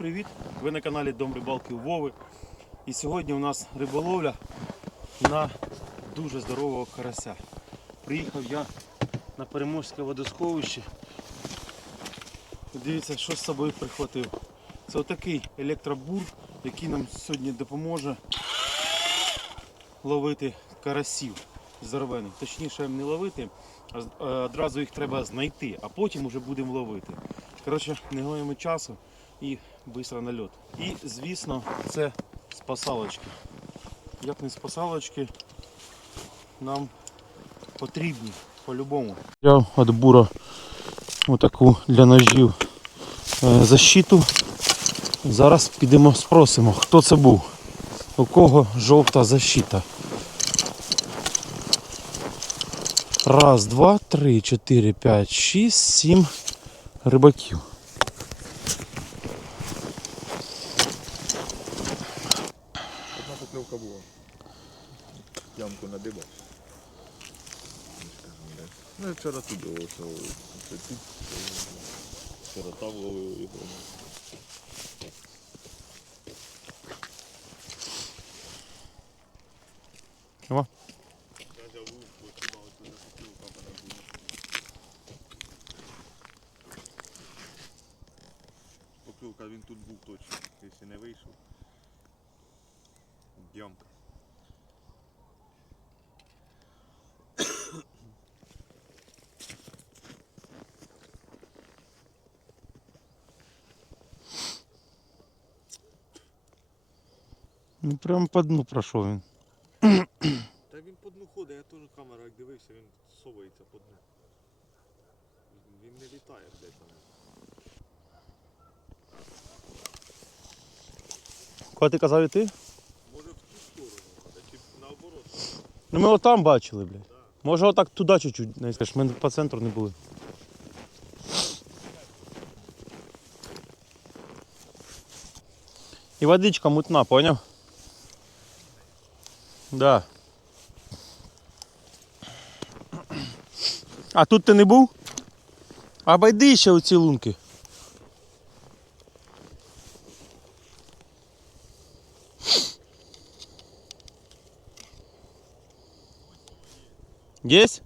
Привіт! Ви на каналі Дом Рибалки Вови. І сьогодні у нас риболовля на дуже здорового карася. Приїхав я на Переможське водосховище. Дивіться, що з собою прихватив. Це отакий електробур, який нам сьогодні допоможе ловити карасів здоровених. Точніше не ловити, а е, одразу їх треба знайти, а потім вже будемо ловити. Коротше, не гаємо часу і швидко на льот. І звісно, це спасалочки. Як не спасалочки, нам потрібні по-любому. Я від бура отаку для ножів е, защиту. Зараз підемо спросимо, хто це був, у кого жовта защита. Раз, два, три, чотири, п'ять, шість, сім рибаків. Одна покльовка була. Ямку надибав. Ну я вчора тут було, що це тут. е, Вчора там ловив його. О. Покльовка він тут був точно, якщо не вийшов. Ямка. Ну прям по дну пройшов він. Та він по дну ходить, я теж камера як дивився, він совається по дну. Він не літає, блядь, ньому. Коли ти казав іти? Може в ту сторону треба, чи наоборот. Ну ми отам бачили, блядь. Може отак туди чуть-чуть, не скажеш, ми по центру не були. І водичка мутна, поняв? Да. А тут ти не був? Обойди ще оці лунки. Есть?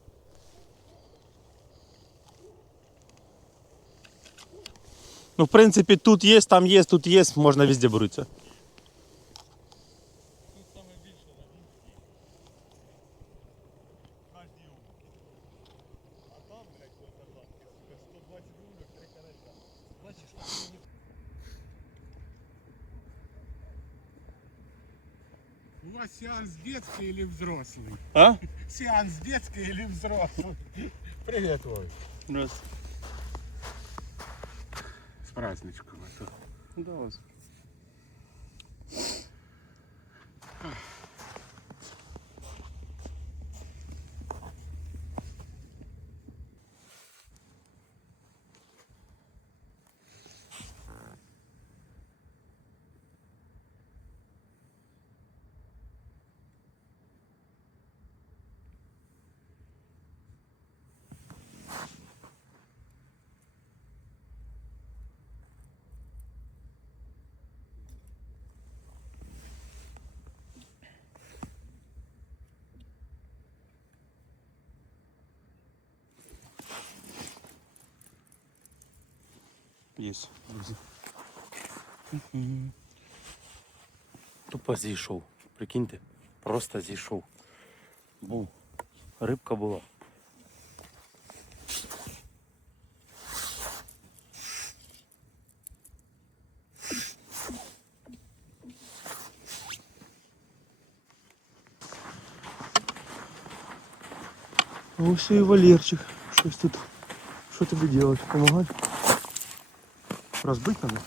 Ну, в принципі, тут є, там є, тут є, можна везде боротися. Вас сеанс детский или взрослый? А? Сеанс детский или взрослый? Привет, Вой. Раз. С праздничком. Это. то. Да, ось. Есть. Мгм. Тупо зійшов. Прикиньте, просто зійшов. Був. Рибка була. Ось і Валерчик. Щось тут. Що тобі робити? Помагати? Розбить надо?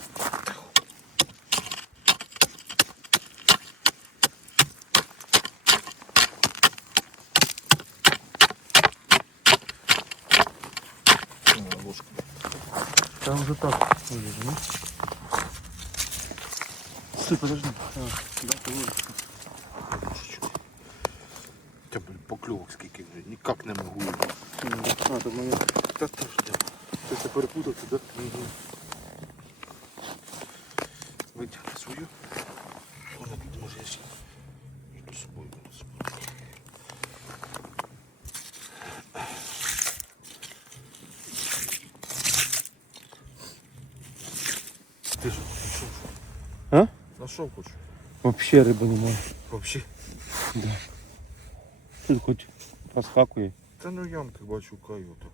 Ложка. Там уже так выглядит, ну? Стой, подожди. А, да, ты ложишь. Чуть-чуть. Та, блін, покльовок скільки вже, ніяк не можу. А, тут моя. Та то ж де. Ты все перепутал, да? свою. Вона тут може я ще між собою буду собою. Ти ж знайшов? А? Знайшов хоч? Вообще риби немає. Взагалі? Тут хоч поскакує. Та ну ямки бачу каю так.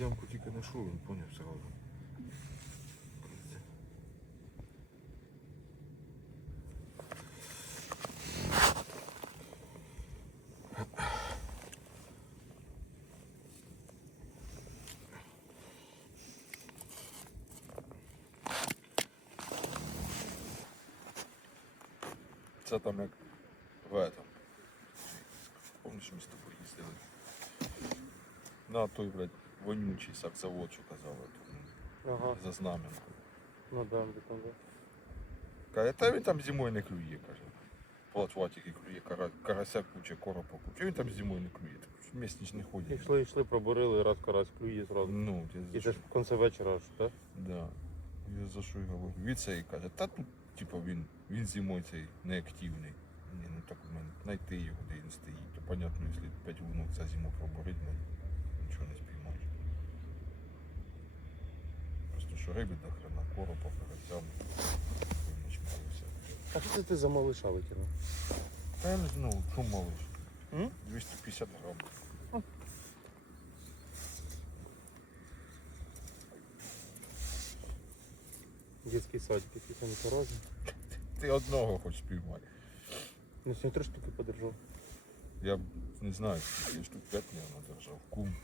Ямку тільки знайшов, він поняв сразу. Це там як в этом. Помниш, ми з тобою їздили? На той, блядь, вонючий саксовод, що казали тут, Ага, за знаменку. ну да, там да. Каже, та він там зимою не клює, каже. Платва тільки клює, кара, карася куча, коропа куча. Він там зимою не клює. Місні ж не ходять. Йшли, йшли, пробурили, раз карась клює зразу. Ну, за І це ж в кінці вечора аж, так? Да. Я за що й говорю. Від цей каже, та тут, типу, він, він зимою цей неактивний. Ні, ну так в мене знайти його, де він стоїть. То понятно, якщо 5 лунок за зиму пробурить, ну, нічого не спіймаєш. Просто що риби до хрена, коропа, карася, вимочмалися. А що це ти за малиша викинув? Та я не знаю, що малиш? М? 250 грам. Дітський садик, якийсь вони порожні. Ти одного хоч спіймати. Ну, сьогодні три штуки подержав. Я не знаю, я штук 5 не держав. Кум.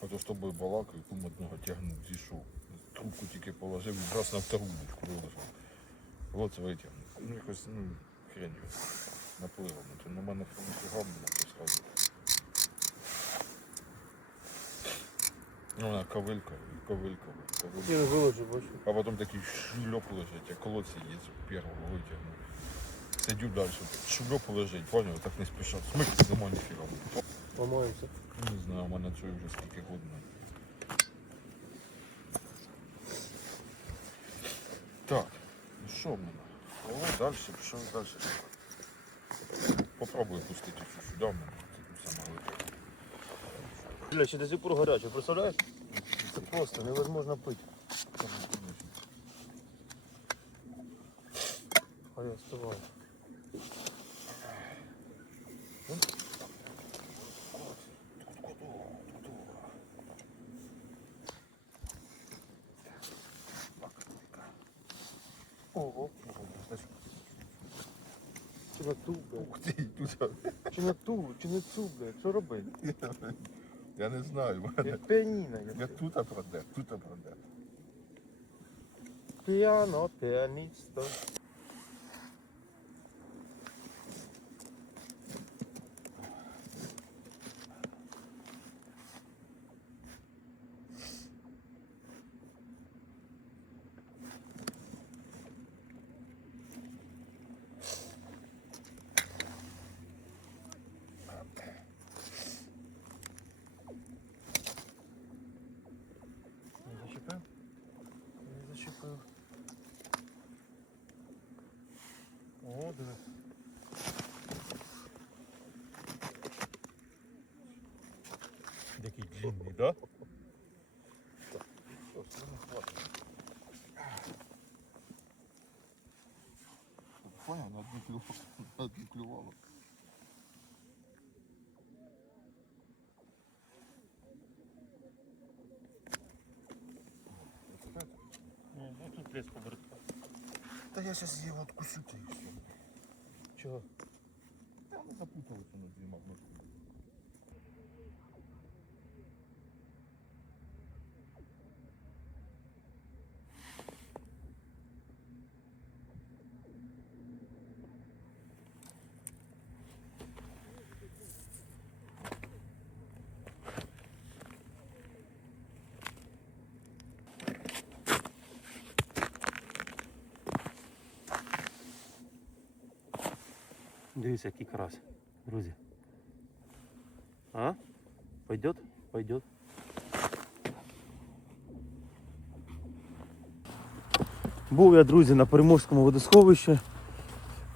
Ото з тобою балакаю, кум одного тягнув, зійшов. Трубку тільки положив раз на втору удочку виложив. От витягнув. Ну якось, ну, хрень його. Напливом. На мене фігам то сразу. Ну, вона ковилька, ковилька, ковилька. Я не виложив, бачу. А потом такий шльоп лежить, як колодці є первого витягнув. Сидю далі, шльоп лежить, поняв, так не спішав. Смик нема ніфіга. Ламаємося. Не знаю, у мене цього вже скільки годно. Так, ну що в мене? О, далі, пішов далі. Попробую пустити цю сюди, в мене це. Бля, ще до сих пор гаряче, представляєш? Це просто невозможно пити. А я вставаю. Ого. Чи на ту, блядь? Ух ти, тут. Чи на ту, чи на цю, блядь? Що робити? Я не знаю, в мене. Як піаніно. Я тут проде, тут проде. Піано, піаністо. Не зачепив? Не зачепив. О, диви. Який длинний, да? Понял, на одну клювало. На одну клювало. Ну тут лес поберет. Та я зараз його откусю та і все. Чого? Та не запуталися на дві магнитки. Дивіться, який карась, друзі. А? Пойдет? Пойдет. Був я, друзі, на Приморському водосховищі.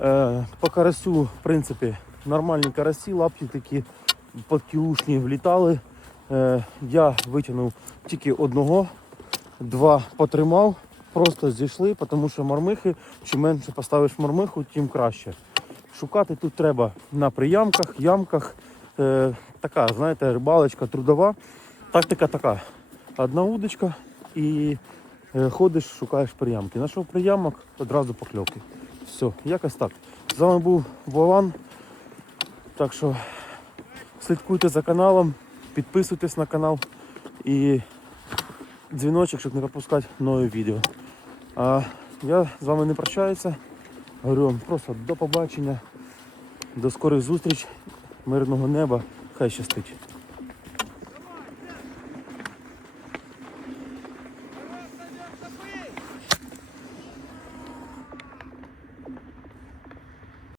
Е, по карасю, в принципі, нормальні карасі, лапті такі подкілушні влітали. Е, я витягнув тільки одного, два потримав, просто зійшли, тому що мормихи, чим менше поставиш мормиху, тим краще. Шукати тут треба на приямках, ямках. Е, така, знаєте, рибалочка трудова. Тактика така. Одна удочка і е, ходиш, шукаєш приямки. Знайшов приямок, одразу покльовки. Все, якось так. З вами був Вован. Так що слідкуйте за каналом, підписуйтесь на канал і дзвіночок, щоб не пропускати нові відео. А я з вами не прощаюся. Говорю вам просто до побачення, до скорих зустріч, мирного неба, хай щастить.